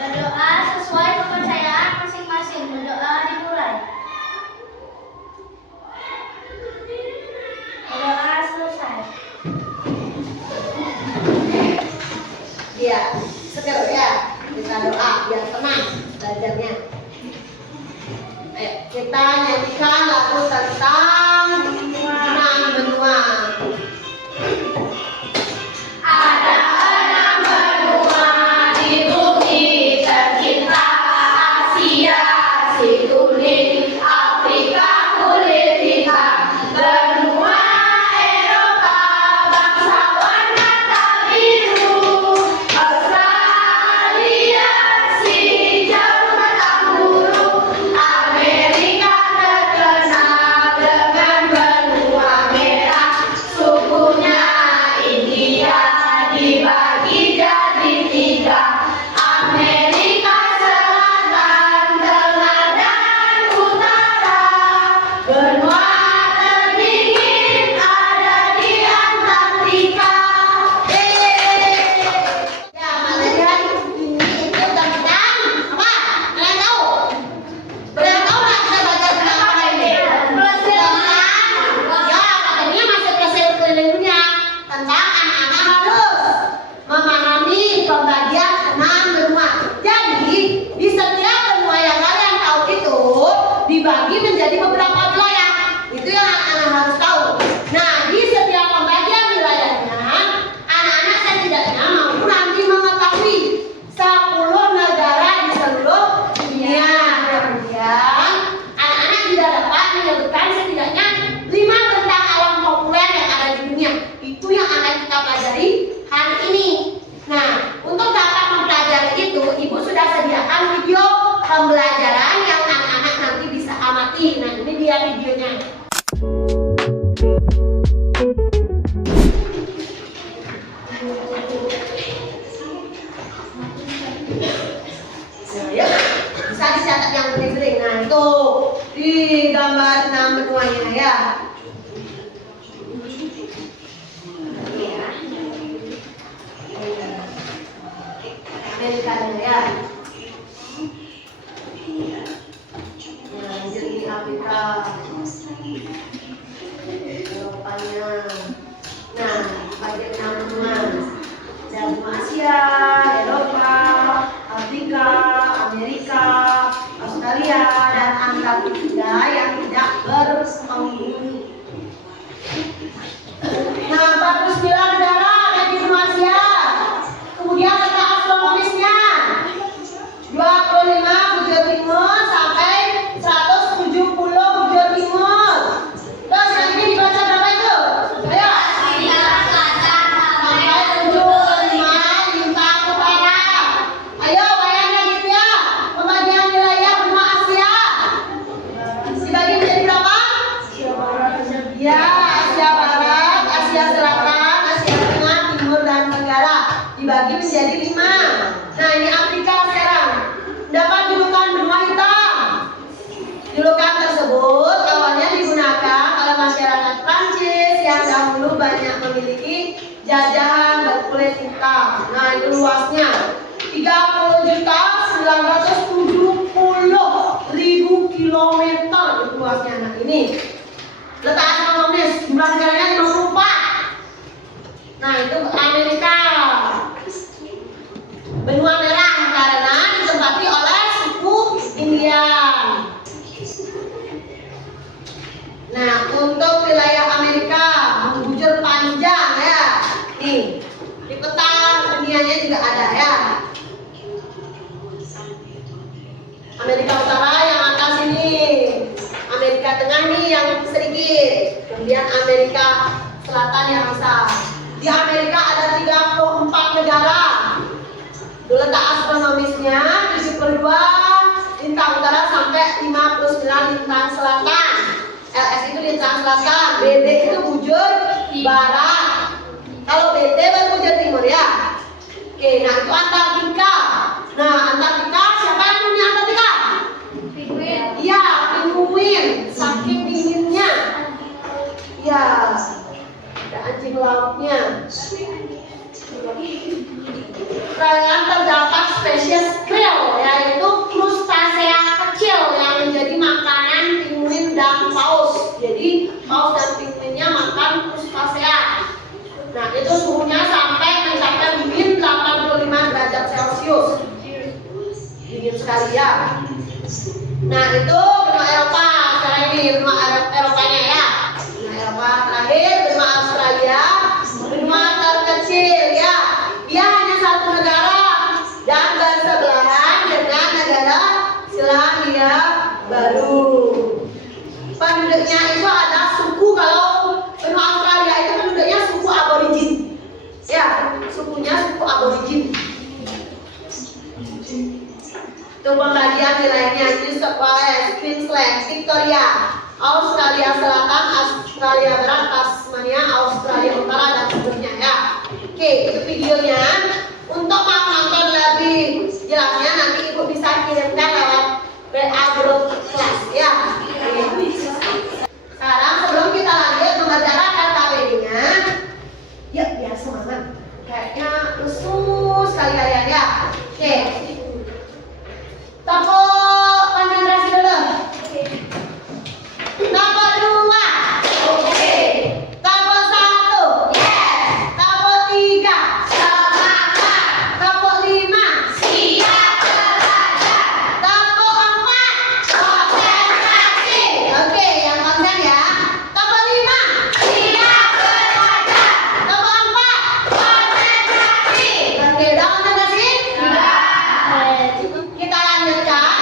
Berdoa sesuai kepercayaan masing-masing. Berdoa dimulai. Berdoa selesai. Iya, sekarang ya kita doa biar tenang belajarnya. Ayo kita nyanyikan lagu tentang enam benua. Ada enam benua di bumi tercinta, Asia si kuning, Afrika kulit hitam, benua Eropa bangsawan mata biru, Australia si hijau mata biru, Amerika terkenal dengan benua merah, sukunya India dibagi jadi tiga, Amerika Selatan, Tengah dan Utara. Benua terdingin ada di Antartika. Ya, kalian ini itu tentang apa? Kalian tahu? Kalian tahu nggak kita belajar tentang apa ini? Ya, katanya masuk ke keliling dunia tentang anak-anak harus memahami pembagian enam benua. Jadi di setiap benua yang kalian tahu itu dibagi menjadi beberapa wilayah. Itu yang anak-anak harus tahu. Nah, di setiap pembagian wilayahnya, anak-anak setidaknya mampu nanti mengetahui 10 negara di seluruh dunia. Kemudian, anak-anak juga dapat menyebutkan setidaknya 5 bentang alam populer yang ada di dunia. Itu yang akan kita pelajari hari ini. Nah, untuk dapat mempelajari itu, Ibu sudah sediakan video pembelajaran yang anak-anak nanti bisa amati. Nah, ini dia videonya. Nah, ya, bisa dicatat yang bening-bening. Nah, itu di gambar 6 benuanya ya. Amerika ya. Nah, jadi Afrika. Eropanya. Nah, bagian enam benua. Ada benua Asia, Eropa, Afrika, Amerika, Australia, dan Antartika yang tidak berpenghuni. Nah, 49 negara ada di benua Asia. Kemudian letak astronomisnya 25 bujur timur sampai 170 bujur timur. Terus yang ini dibaca berapa itu? Ayo. Sampai 75 lintang utara. Ayo bayangkan gitu ya. Pembagian wilayah benua Asia dibagi menjadi berapa? Ya, Asia Barat, Asia Selatan, Asia Tengah, Timur, dan Tenggara dibagi menjadi 5. Nah, ini Afrika sekarang dapat julukan benua hitam. Julukan tersebut awalnya digunakan oleh masyarakat Prancis yang dahulu banyak memiliki jajahan berkulit hitam. Nah, itu luasnya 30.970.000 kilometer itu luasnya. Nah, ini letak astronomis, jumlah negaranya 54. Nah, itu Amerika. Benua merah karena ditempati oleh suku Indian. Nah, untuk wilayah Amerika mengbujur panjang ya. Nih, di peta dunianya juga ada ya. Amerika Utara yang atas ini, Amerika Tengah nih yang sedikit, kemudian Amerika Selatan yang besar. Di Amerika ada 34 negara. Letak astronomisnya 72 lintang utara sampai 59 lintang selatan. LS itu lintang selatan, BD itu bujur barat. Kalau BD baru bujur timur ya. Oke, nah itu Antartika. Nah, Antartika siapa yang punya Antartika? Pinguin. Iya, pinguin. Saking dinginnya. Ya, ada anjing lautnya. Perairan terdapat spesies krill. paus dan pinguinnya makan crustacea. Nah, itu suhunya sampai mencapai min 85 derajat Celcius. Dingin sekali ya. Nah, itu benua Eropa. Sekarang ini benua Eropanya ya. Benua Eropa terakhir, benua Australia, benua terkecil ya. Dia hanya satu negara dan bersebelahan dengan negara Selandia Baru. Penduduknya itu ada suku, kalau benua Australia itu penduduknya suku aborigin. Ya, sukunya suku aborigin. Itu pembagian wilayahnya: New South Wales, Queensland, Victoria, Australia Selatan, Australia Barat, Tasmania, Australia Utara, dan seterusnya ya. Oke, itu videonya. Untuk mau nonton lebih jelasnya nanti ibu bisa kirimkan lewat WA grup kelas ya. Sekarang sebelum kita lanjut membicarakan LKPD-nya, ya biar semangat. Kayaknya lesu sekali kalian ya. Oke. Tepuk konsentrasi dulu. Nomor 2. Oke. Nomor 1. Yes. Nomor 3. Semangat. Nomor 5. Siap belajar. Nomor 4. Konsentrasi. Oke, yang konsen ya. Nomor 5. Siap belajar. Nomor 4. Konsentrasi. Oke, udah konsentrasi? Sudah. Kita lanjutkan.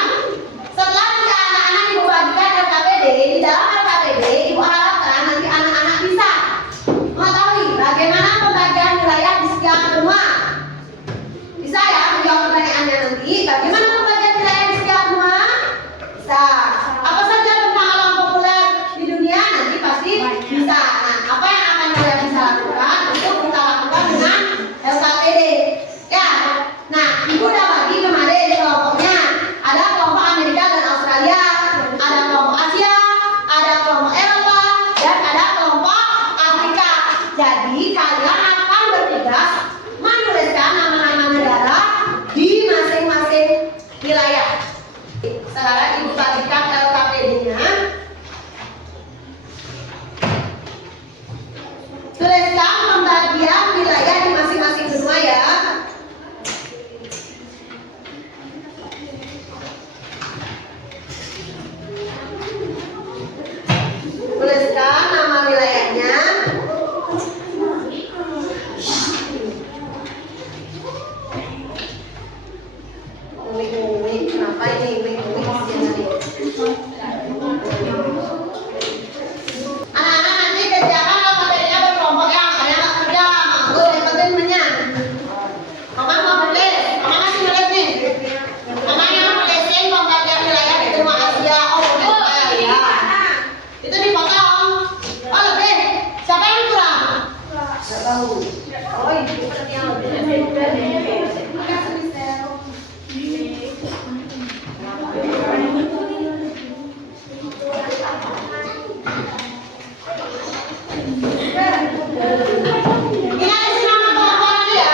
Setelah nanti anak-anak ibu bagikan LKPD, di dalam LKPD ibu harapkan nanti anak-anak bisa mengetahui bagaimana pembagian wilayah di setiap benua. Bisa ya menjawab pertanyaannya nanti, bagaimana pembagian wilayah di setiap benua? Bisa. Apa saja benua alam populer di dunia? Nanti pasti bisa. Nah, apa yang akan kalian bisa lakukan untuk kita lakukan dengan LKPD? Ya. Nah, ibu udah bagi kemarin kelompoknya. Ada kelompok Amerika dan Australia, ada kelompok Asia, ada kelompok Eropa, dan ada kelompok Afrika. Jadi kalian akan bertugas menuliskan nama-nama negara di masing-masing wilayah. Sekarang ibu bagikan LKPD-nya. Tuliskan pembagian wilayah di masing-masing benua ya. Tuliskan nama wilayahnya. Wing, kenapa ini wing anak-anak nanti kerjakan LKPD-nya berkelompok ya. Kalian nggak kerja, nganggur, yang penting temennya. Mama mau nulis, mama masih nulis nih. Mama yang nulisin pembagian wilayah di benua Asia. Oh, ya. Itu dipotong. Oh, lebih. Siapa yang kurang? Nggak tahu. Oh, ini seperti yang lebih. Ingat isi nama kelompok ya.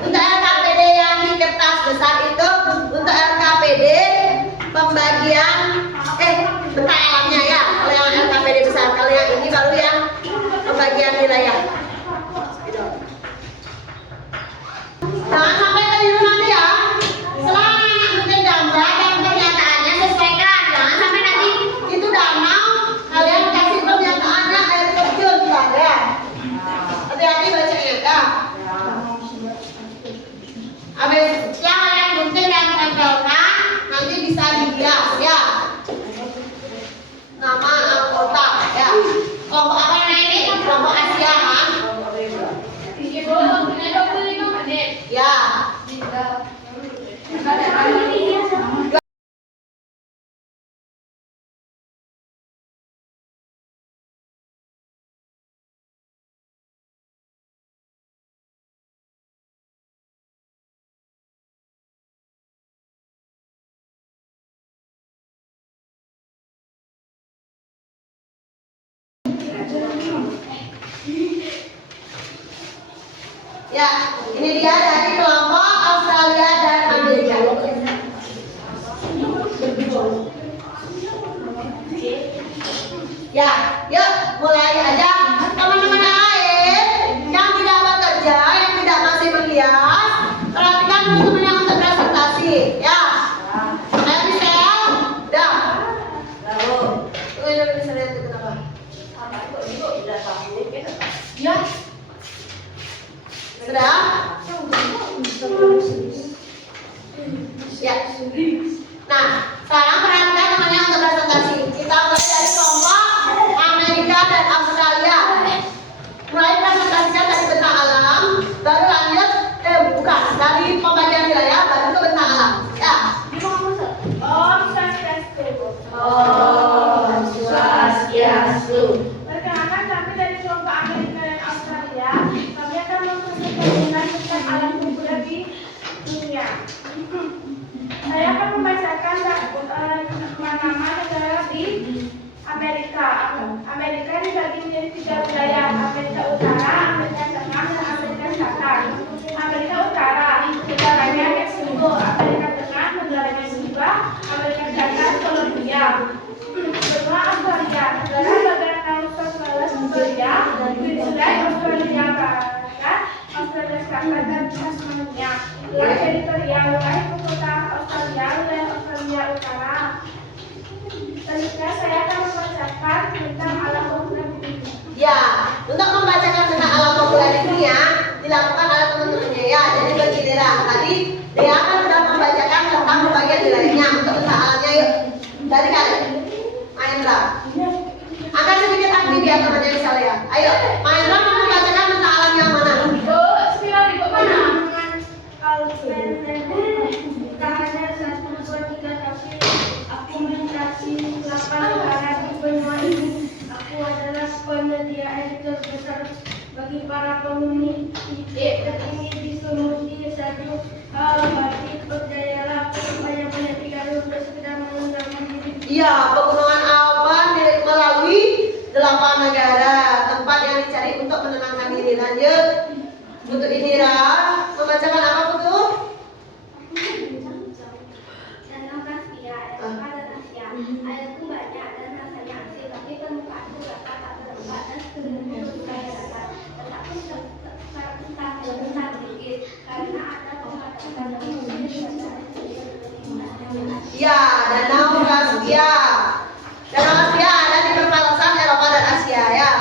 Untuk LKPD yang di kertas besar itu, untuk LKPD pembagian petaelangnya ya. Kalau yang LKPD besar, kalau yang ini baru yang pembagian wilayah. Jangan sampai keliru nanti ya. Setelah anak bikin gambar dan pernyataannya sesuaikan. Jangan sampai nanti itu danau, kalian kasih pernyataannya air terjun juga ya. Hati-hati bacanya ya. Habis setelah kalian gunting dan tempelkan, nanti bisa dihias ya. Nama anggota ya. Kelompok apa yang ini? Kelompok Asia kan? Ya. Ya, ini dia dari kelompok Australia dan Amerika. Ya, yuk mulai aja. Teman-teman lain yang tidak bekerja, yang tidak masih menghias, perhatikan teman-teman yang untuk presentasi. Ya. Ayo Michelle, dah. Lalu, tunggu dulu Michelle itu kenapa? Apa kok ibu udah tahu gitu? Ya. Sudah? Ya. Nah, sekarang perhatikan teman yang untuk presentasi. Kita mulai dari kelompok Amerika dan Australia. Mulai presentasinya dari bentang alam, baru lanjut bukan dari pembagian wilayah, baru ke bentang alam. Ya. Om Swastiastu. Perkenalkan, kami dari kelompok Amerika dan Australia. Kami akan mempresentasikan tentang alam kumpulan di dunia. Saya akan membacakan nama-nama negara di Amerika. Amerika dibagi menjadi 3 wilayah: Amerika Utara, Amerika Tengah, dan Amerika Selatan. Amerika Utara negaranya Meksiko, Amerika Tengah negaranya Kuba, Amerika Selatan Kolombia. Benua Australia, negara bagian New South Wales, Victoria, Queensland, Australia Barat, Australia Selatan, dan Tasmania. Wilayah teritorial, wilayah ibu kota Australia, wilayah Australia Utara. Selanjutnya saya akan membacakan tentang alam kumpulan dunia. Ya, untuk membacakan tentang alam kumpulan di dunia dilakukan oleh teman-temannya ya. Jadi bergiliran. Tadi dia akan sudah membacakan tentang pembagian wilayahnya. Untuk tentang alamnya yuk. Dari kalian. Mahendra. Akan sedikit aktif ya temannya bisa lihat. Ayo, Mahendra mau membacakan tentang alam yang mana? Spiral ibu mana? Tak hanya 1, 2, 3, tapi aku melintasi 8 negara di benua ini. Aku adalah penyedia air terbesar bagi para penghuni tertinggi di seluruh satu. Berarti berjayalah supaya banyak dikali untuk sekedar mengundurkan diri. Iya, pegunungan Alban melalui 8 negara, tempat yang dicari untuk menenangkan diri. Lanjut. Untuk Indira membacakan apa betul? Danau Kaspia, Eropa dan Asia. Airku banyak dan rasanya asin, tapi permukaanku dapat tak berempat dan sekelilingku supaya dapat. Tetapi terbentar sedikit karena ada pembatasan dan Ya, Danau Kaspia. Danau Kaspia ada di perbatasan Eropa dan Asia ya.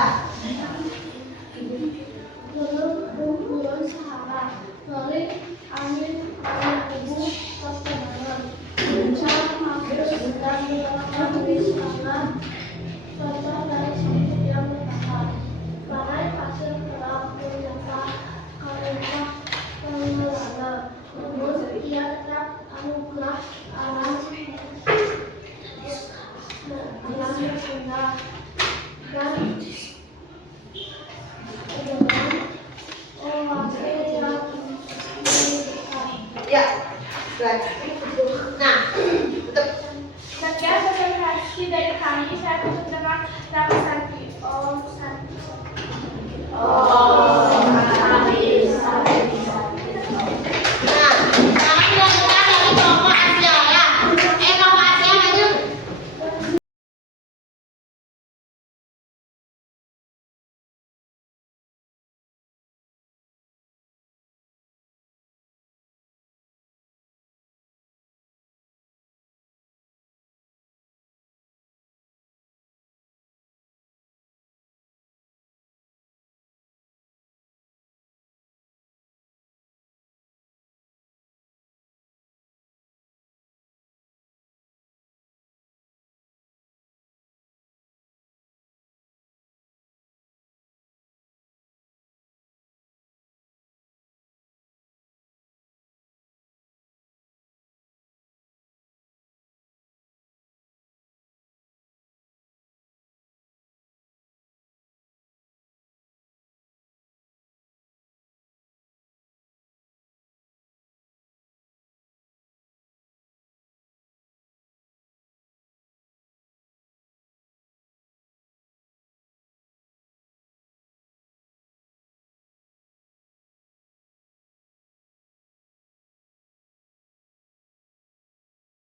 Gunung Sahara, Terik, angin, abu, pertemanan, bencana, hampir sedang dilakukan di sana, contoh dari samudra yang bertahan, badai pasir kerap menyapa, karena pengelana, namun ia tetap anugerah alam yang indah dan Ya, baik. Nah, untuk Sekian presentasi dari kami. Saya tutup dengan nama Santi. Om Santi. nah, sekarang dilanjutkan dari kelompok Asia ya. Kelompok Asia maju.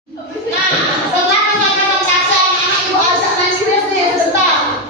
Nah, setelah presentasi anak ibu ajak main serius nih sebentar.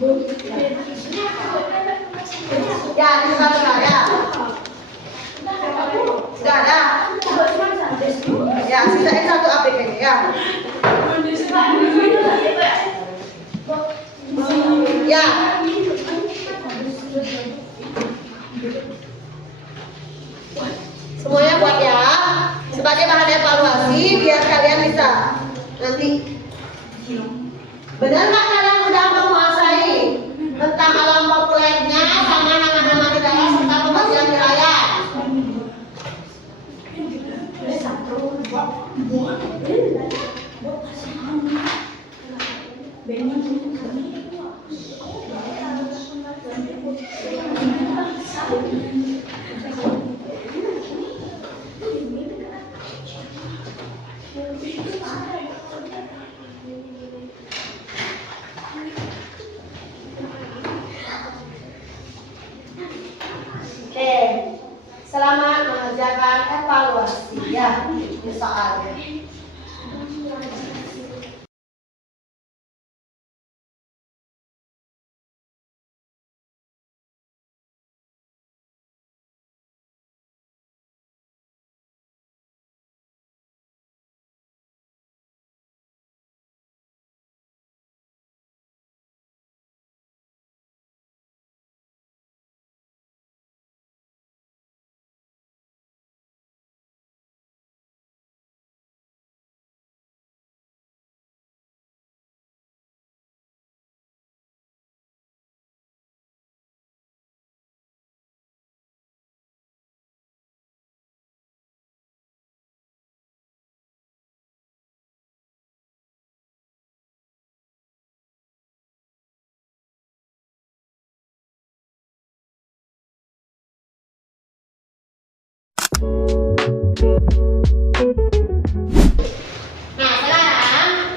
Ya, di sana ya. Sudah ada. Ya, sisain satu APK-nya ya. Ya. Semuanya buat ya. Sebagai bahan evaluasi biar kalian bisa nanti. Benar nggak kalian udah menguasai tentang alam populernya sama nama-nama negara serta pembagian wilayah? Oke, selamat mengerjakan evaluasi ya di soalnya. Nah, sekarang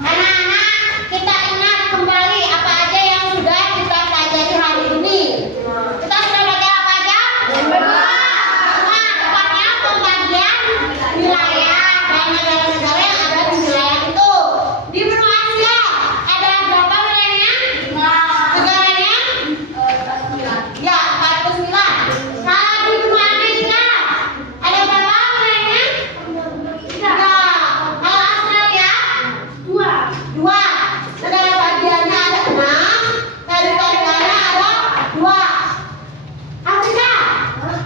anak-anak kita ingat kembali apa aja yang sudah kita pelajari hari ini. Kita sudah belajar apa aja? Tepatnya pembagian wilayah dan negara-negara yang ada di wilayah itu. Di benua Asia ada berapa wilayahnya? Negaranya? Ya, 49. Kalau di benua Amerika ada berapa wilayahnya? Ya, kalau Australia dua. Negara bagiannya ada 6, teritorialnya ada 2. Afrika? Ada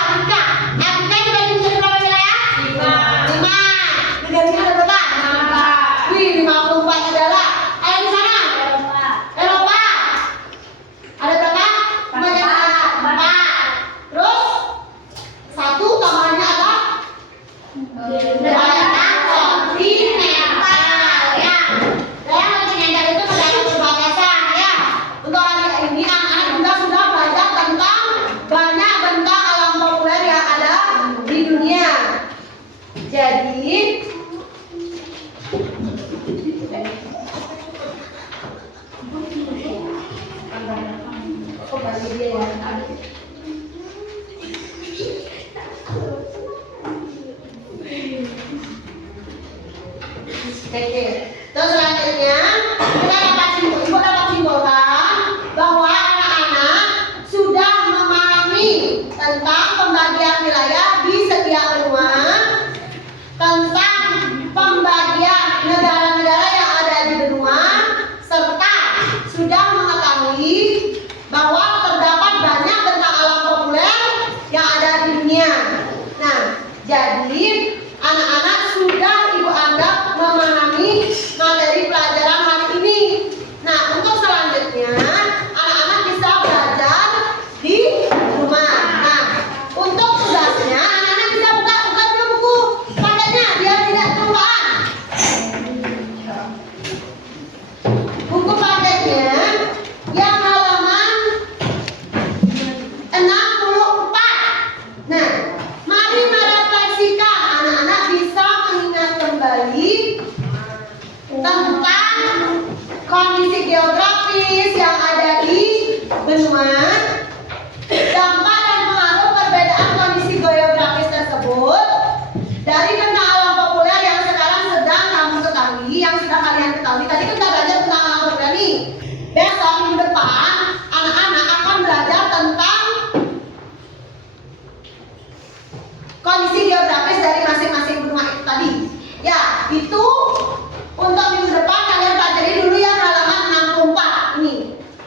Afrika. Afrika dibagi menjadi berapa wilayah? 5. Negara ada berapa? 54 negara. Ada di sana? Eropa. Ada berapa? 4. Terus 1 tambahannya apa? Negara kontinental ya. Negara kontinental itu negara perbatasan ya. Untuk hari ini anak-anak juga sudah belajar tentang banyak bentuk alam populer yang ada di dunia. Jadi Oke. Terus selanjutnya kita dapat simpulkan bahwa anak-anak sudah memahami tentang pembagian wilayah di setiap benua, tentang pembagian negara-negara yang ada di benua, serta sudah mengetahui bahwa terdapat banyak bentuk alam populer yang ada di dunia. Nah, jadi anak-anak sudah ibu anggap memahami materi pelajaran hari ini. Nah, untuk selanjutnya anak-anak bisa belajar di rumah. Nah, untuk tugasnya anak-anak bisa buka dulu buku pandanya biar tidak kelupaan. Buku pandanya yang halaman 64. Nah, mari merefleksikan, anak-anak bisa mengingat kembali tentang kondisi geografis yang ada di benua, dampak dan pengaruh perbedaan kondisi geografis tersebut dari bentuk alam populer yang sekarang sedang kamu ketahui, yang sudah kalian ketahui itu untuk minggu depan kalian pelajari dulu yang halaman 64 ini.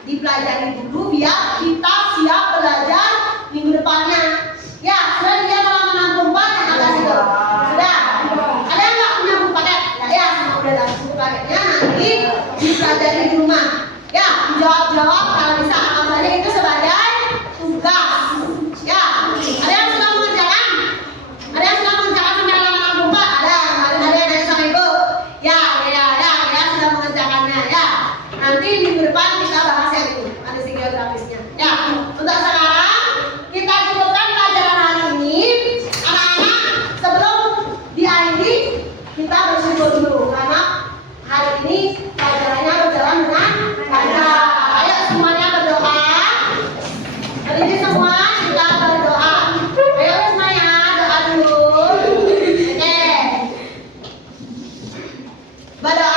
Dipelajari dulu biar kita siap belajar minggu depannya. Ya, sudah dilihat halaman 64 yang atas itu? Sudah? Ada yang nggak punya buku paket? Ya, semua udah dapat buku paketnya, nanti dipelajari di rumah. Ya, dijawab-jawab kalau bisa amalnya itu sebagai tugas. Ya, ada yang sudah mengerjakan? Ada yang sudah mengerjakan sampai halaman 64? Ada yang nanya sama ibu? Ya, sudah mengerjakannya. Ya, nanti minggu depan kita bahas yang itu, analisis geografisnya. Ya, untuk sekarang kita cukupkan pelajaran hari ini. Anak-anak, sebelum diakhiri kita bersyukur dulu karena hari ini pelajarannya berjalan dengan lancar. Ayo semuanya berdoa. Hari ini semua kita berdoa. Ayo semuanya doa dulu. Oke. Berdoa.